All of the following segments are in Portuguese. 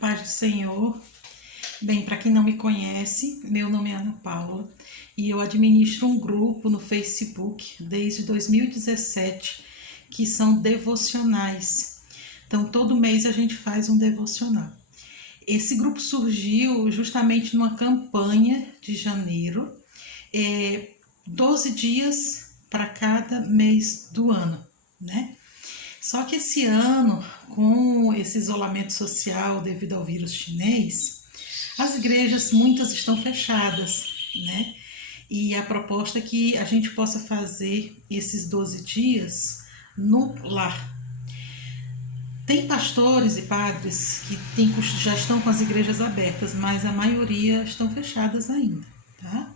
Paz do Senhor. Bem, para quem não me conhece, meu nome é Ana Paula e eu administro um grupo no Facebook desde 2017 que são devocionais. Então, todo mês a gente faz um devocional. Esse grupo surgiu justamente numa campanha de janeiro, 12 dias para cada mês do ano, né? Só que esse ano, com esse isolamento social devido ao vírus chinês, as igrejas, muitas estão fechadas, né? E a proposta é que a gente possa fazer esses 12 dias no lar. Tem pastores e padres que já estão com as igrejas abertas, mas a maioria estão fechadas ainda, tá?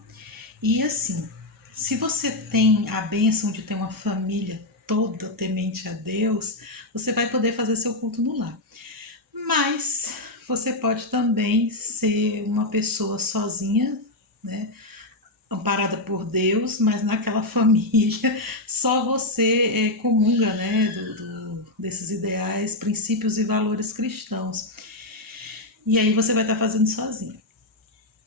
E assim, se você tem a bênção de ter uma família toda temente a Deus, você vai poder fazer seu culto no lar. Mas você pode também ser uma pessoa sozinha, né? Amparada por Deus, mas naquela família só você comunga, né? Desses ideais, princípios e valores cristãos. E aí você vai estar fazendo sozinho.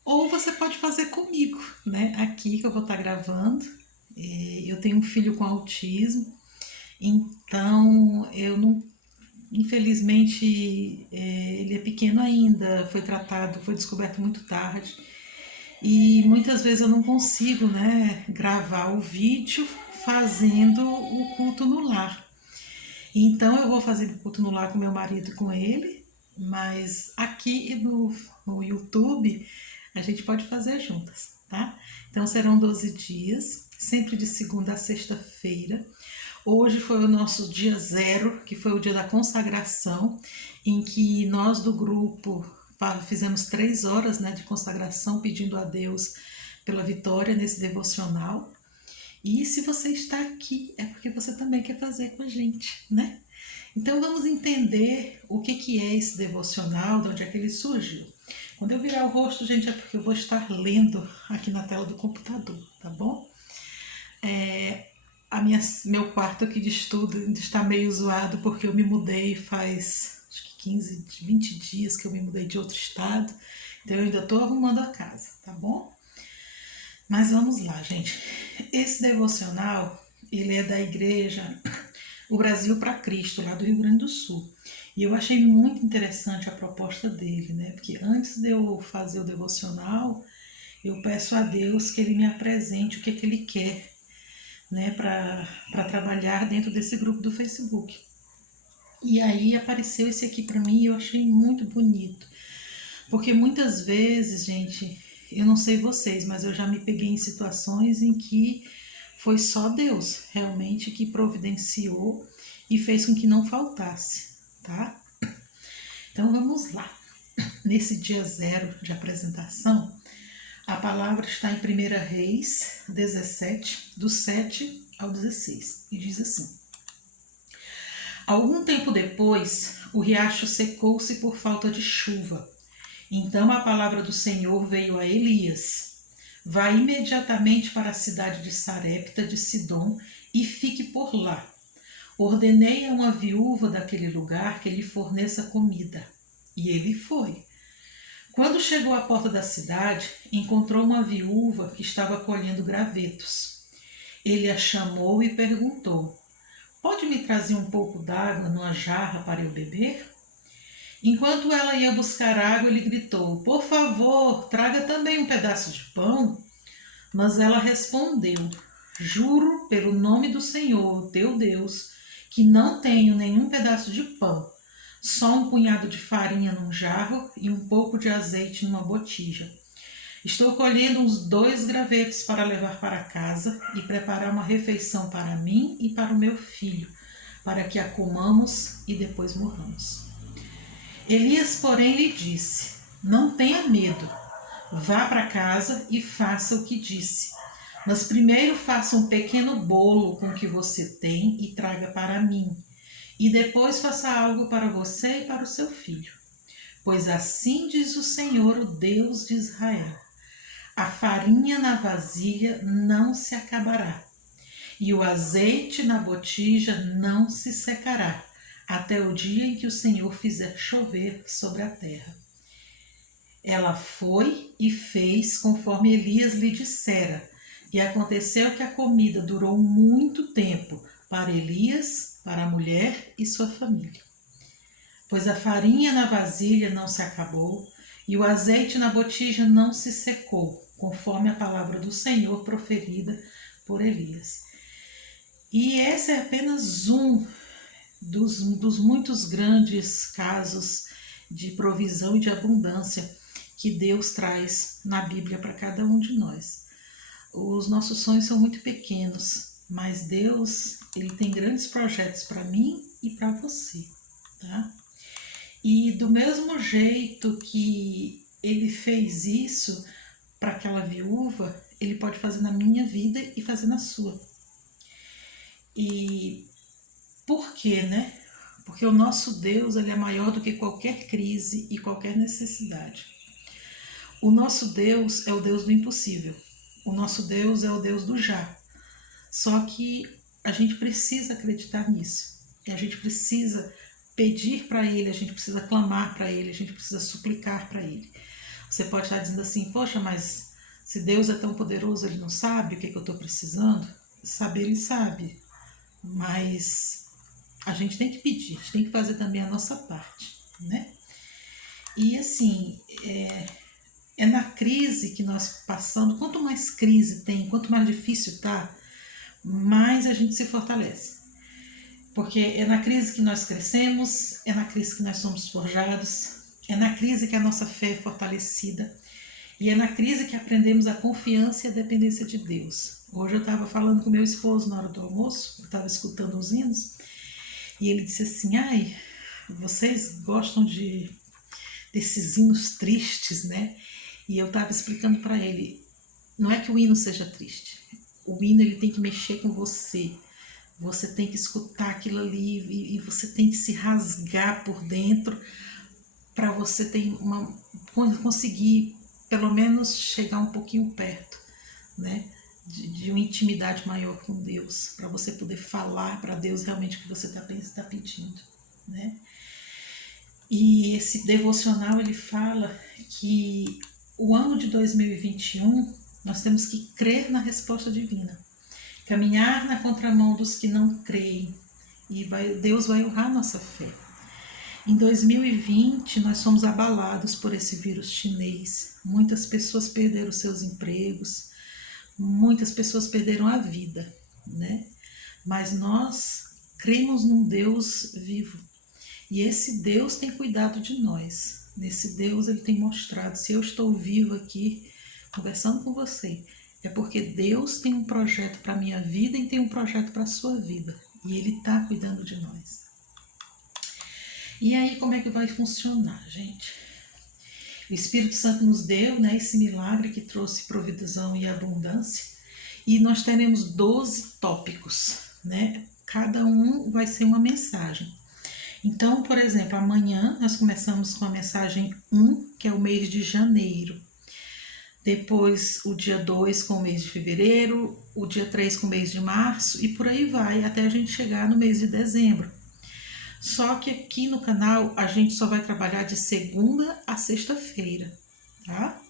Ou você pode fazer comigo, né? Aqui que eu vou estar gravando. Eu tenho um filho com autismo, então eu não. Infelizmente, ele é pequeno ainda, foi descoberto muito tarde. E muitas vezes eu não consigo, né, gravar o vídeo fazendo o culto no lar. Então eu vou fazer o culto no lar com meu marido e com ele, mas aqui no YouTube a gente pode fazer juntas, tá? Então serão 12 dias, sempre de segunda a sexta-feira. Hoje foi o nosso dia 0, que foi o dia da consagração, em que nós do grupo fizemos 3 horas, né, de consagração, pedindo a Deus pela vitória nesse devocional. E se você está aqui, é porque você também quer fazer com a gente, né? Então vamos entender o que é esse devocional, de onde é que ele surgiu. Quando eu virar o rosto, gente, é porque eu vou estar lendo aqui na tela do computador, tá bom? Meu quarto aqui de estudo está meio zoado porque eu me mudei faz acho que 15, 20 dias que eu me mudei de outro estado. Então eu ainda estou arrumando a casa, tá bom? Mas vamos lá, gente. Esse devocional, ele é da igreja O Brasil para Cristo, lá do Rio Grande do Sul. E eu achei muito interessante a proposta dele, né? Porque antes de eu fazer o devocional, eu peço a Deus que ele me apresente o que ele quer, né, para trabalhar dentro desse grupo do Facebook. E aí apareceu esse aqui para mim e eu achei muito bonito. Porque muitas vezes, gente, eu não sei vocês, mas eu já me peguei em situações em que foi só Deus realmente que providenciou e fez com que não faltasse, tá? Então vamos lá. Nesse dia 0 de apresentação, a palavra está em 1 Reis 17, do 7 ao 16, e diz assim: Algum tempo depois, o riacho secou-se por falta de chuva. Então a palavra do Senhor veio a Elias: Vá imediatamente para a cidade de Sarepta de Sidom e fique por lá. Ordenei a uma viúva daquele lugar que lhe forneça comida. E ele foi. Quando chegou à porta da cidade, encontrou uma viúva que estava colhendo gravetos. Ele a chamou e perguntou: Pode me trazer um pouco d'água numa jarra para eu beber? Enquanto ela ia buscar água, ele gritou: Por favor, traga também um pedaço de pão. Mas ela respondeu: Juro pelo nome do Senhor, teu Deus, que não tenho nenhum pedaço de pão, só um punhado de farinha num jarro e um pouco de azeite numa botija. Estou colhendo uns 2 gravetos para levar para casa e preparar uma refeição para mim e para o meu filho, para que a comamos e depois morramos. Elias, porém, lhe disse: Não tenha medo, vá para casa e faça o que disse. Mas primeiro faça um pequeno bolo com o que você tem e traga para mim. E depois faça algo para você e para o seu filho. Pois assim diz o Senhor, o Deus de Israel: a farinha na vasilha não se acabará, e o azeite na botija não se secará, até o dia em que o Senhor fizer chover sobre a terra. Ela foi e fez conforme Elias lhe dissera. E aconteceu que a comida durou muito tempo para Elias, para a mulher e sua família. Pois a farinha na vasilha não se acabou e o azeite na botija não se secou, conforme a palavra do Senhor proferida por Elias. E esse é apenas um dos muitos grandes casos de provisão e de abundância que Deus traz na Bíblia para cada um de nós. Os nossos sonhos são muito pequenos, mas Deus, ele tem grandes projetos para mim e para você, tá? E do mesmo jeito que ele fez isso para aquela viúva, ele pode fazer na minha vida e fazer na sua. E por quê, né? Porque o nosso Deus, ele é maior do que qualquer crise e qualquer necessidade. O nosso Deus é o Deus do impossível. O nosso Deus é o Deus do já. Só que a gente precisa acreditar nisso. E a gente precisa pedir para Ele, a gente precisa clamar para Ele, a gente precisa suplicar para Ele. Você pode estar dizendo assim, poxa, mas se Deus é tão poderoso, Ele não sabe o que eu estou precisando? Saber, Ele sabe. Mas a gente tem que pedir, a gente tem que fazer também a nossa parte, né? E assim, é na crise que nós passamos, quanto mais crise tem, quanto mais difícil tá, mais a gente se fortalece. Porque é na crise que nós crescemos, é na crise que nós somos forjados, é na crise que a nossa fé é fortalecida, e é na crise que aprendemos a confiança e a dependência de Deus. Hoje eu estava falando com meu esposo na hora do almoço, eu estava escutando os hinos, e ele disse assim, ai, vocês gostam desses hinos tristes, né? E eu estava explicando para ele, não é que o hino seja triste, o hino ele tem que mexer com você, você tem que escutar aquilo ali e você tem que se rasgar por dentro para você conseguir pelo menos chegar um pouquinho perto, né? De uma intimidade maior com Deus, para você poder falar para Deus realmente o que você está pedindo, né? E esse devocional ele fala que o ano de 2021 nós temos que crer na resposta divina, caminhar na contramão dos que não creem e Deus vai honrar nossa fé. Em 2020 nós fomos abalados por esse vírus chinês, muitas pessoas perderam seus empregos, muitas pessoas perderam a vida, né? Mas nós cremos num Deus vivo. E esse Deus tem cuidado de nós. Nesse Deus ele tem mostrado, se eu estou vivo aqui conversando com você, é porque Deus tem um projeto para a minha vida e tem um projeto para a sua vida. E ele está cuidando de nós. E aí como é que vai funcionar, gente? O Espírito Santo nos deu, né, esse milagre que trouxe provisão e abundância. E nós teremos 12 tópicos, né? Cada um vai ser uma mensagem. Então, por exemplo, amanhã nós começamos com a mensagem 1, que é o mês de janeiro. Depois o dia 2 com o mês de fevereiro, o dia 3 com o mês de março e por aí vai, até a gente chegar no mês de dezembro. Só que aqui no canal a gente só vai trabalhar de segunda a sexta-feira, tá?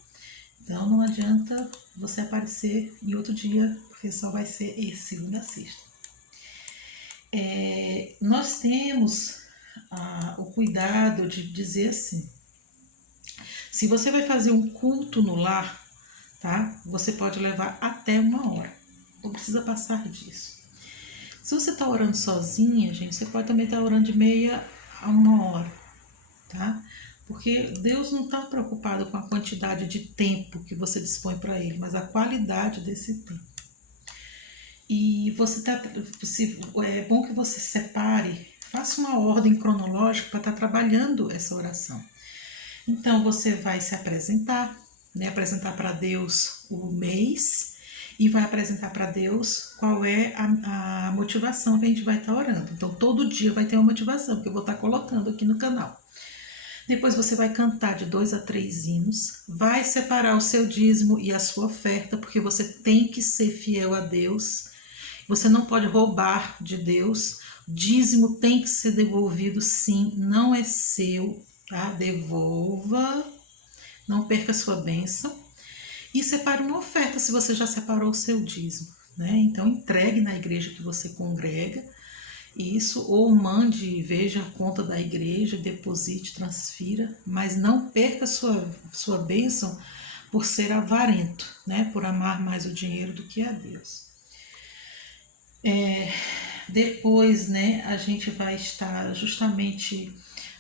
Então não adianta você aparecer em outro dia, porque só vai ser esse, segunda a sexta. Nós temos o cuidado de dizer assim, se você vai fazer um culto no lar, tá? Você pode levar até 1 hora, não precisa passar disso. Se você está orando sozinha, gente, você pode também estar orando de meia a 1 hora, tá? Porque Deus não está preocupado com a quantidade de tempo que você dispõe para Ele, mas a qualidade desse tempo. E é bom que você separe, faça uma ordem cronológica para estar trabalhando essa oração. Então você vai se apresentar, né? Apresentar para Deus o mês e vai apresentar para Deus qual é a motivação que a gente vai estar orando. Então todo dia vai ter uma motivação que eu vou estar colocando aqui no canal. Depois você vai cantar de 2 a 3 hinos, vai separar o seu dízimo e a sua oferta, porque você tem que ser fiel a Deus. Você não pode roubar de Deus, Dízimo tem que ser devolvido, sim, não é seu, tá? Devolva, não perca a sua bênção. E separe uma oferta se você já separou o seu dízimo, né? Então entregue na igreja que você congrega isso, ou mande, veja a conta da igreja, deposite, transfira, mas não perca sua bênção por ser avarento, né? Por amar mais o dinheiro do que a Deus. Depois, né, a gente vai estar justamente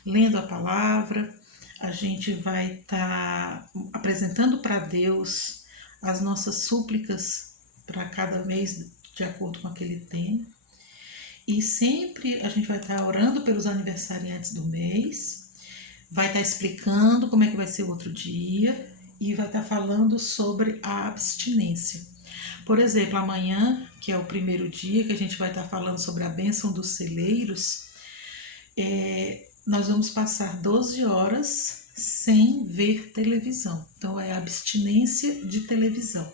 lendo a palavra, a gente vai estar apresentando para Deus as nossas súplicas para cada mês, de acordo com aquele tema. E sempre a gente vai estar orando pelos aniversariantes do mês, vai estar explicando como é que vai ser o outro dia e vai estar falando sobre a abstinência. Por exemplo, amanhã, que é o primeiro dia que a gente vai estar falando sobre a bênção dos celeiros, nós vamos passar 12 horas sem ver televisão. Então, é abstinência de televisão.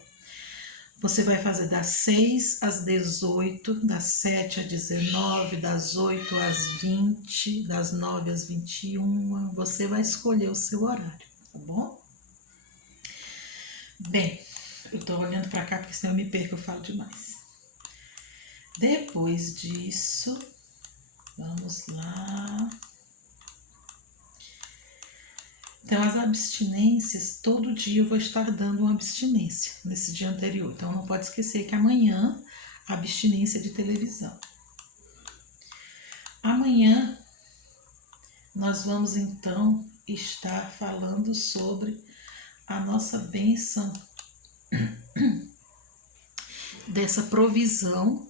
Você vai fazer das 6 às 18, das 7 às 19, das 8 às 20, das 9 às 21. Você vai escolher o seu horário, tá bom? Bem, eu tô olhando para cá porque senão eu me perco, eu falo demais. Depois disso, vamos lá. Então, as abstinências, todo dia eu vou estar dando uma abstinência nesse dia anterior. Então, não pode esquecer que amanhã, abstinência de televisão. Amanhã, nós vamos então estar falando sobre a nossa bênção dessa provisão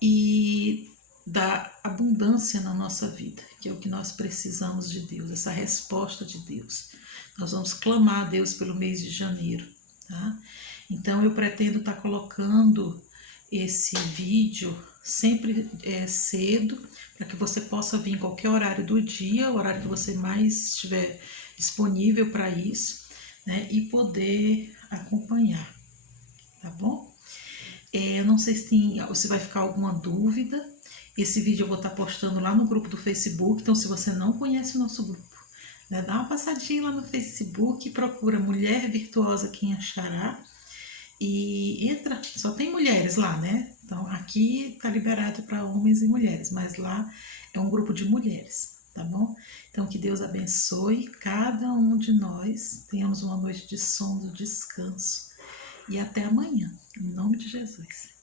e da abundância na nossa vida, que é o que nós precisamos de Deus, essa resposta de Deus. Nós vamos clamar a Deus pelo mês de janeiro, tá? Então eu pretendo estar colocando esse vídeo sempre cedo, para que você possa vir em qualquer horário do dia, o horário que você mais estiver disponível para isso, né? E poder acompanhar, tá bom? Eu não sei se vai ficar alguma dúvida. Esse vídeo eu vou estar postando lá no grupo do Facebook, então se você não conhece o nosso grupo, né, dá uma passadinha lá no Facebook, procura Mulher Virtuosa Quem Achará e entra, só tem mulheres lá, né? Então aqui tá liberado para homens e mulheres, mas lá é um grupo de mulheres, tá bom? Então que Deus abençoe cada um de nós, tenhamos uma noite de sono, de descanso e até amanhã, em nome de Jesus.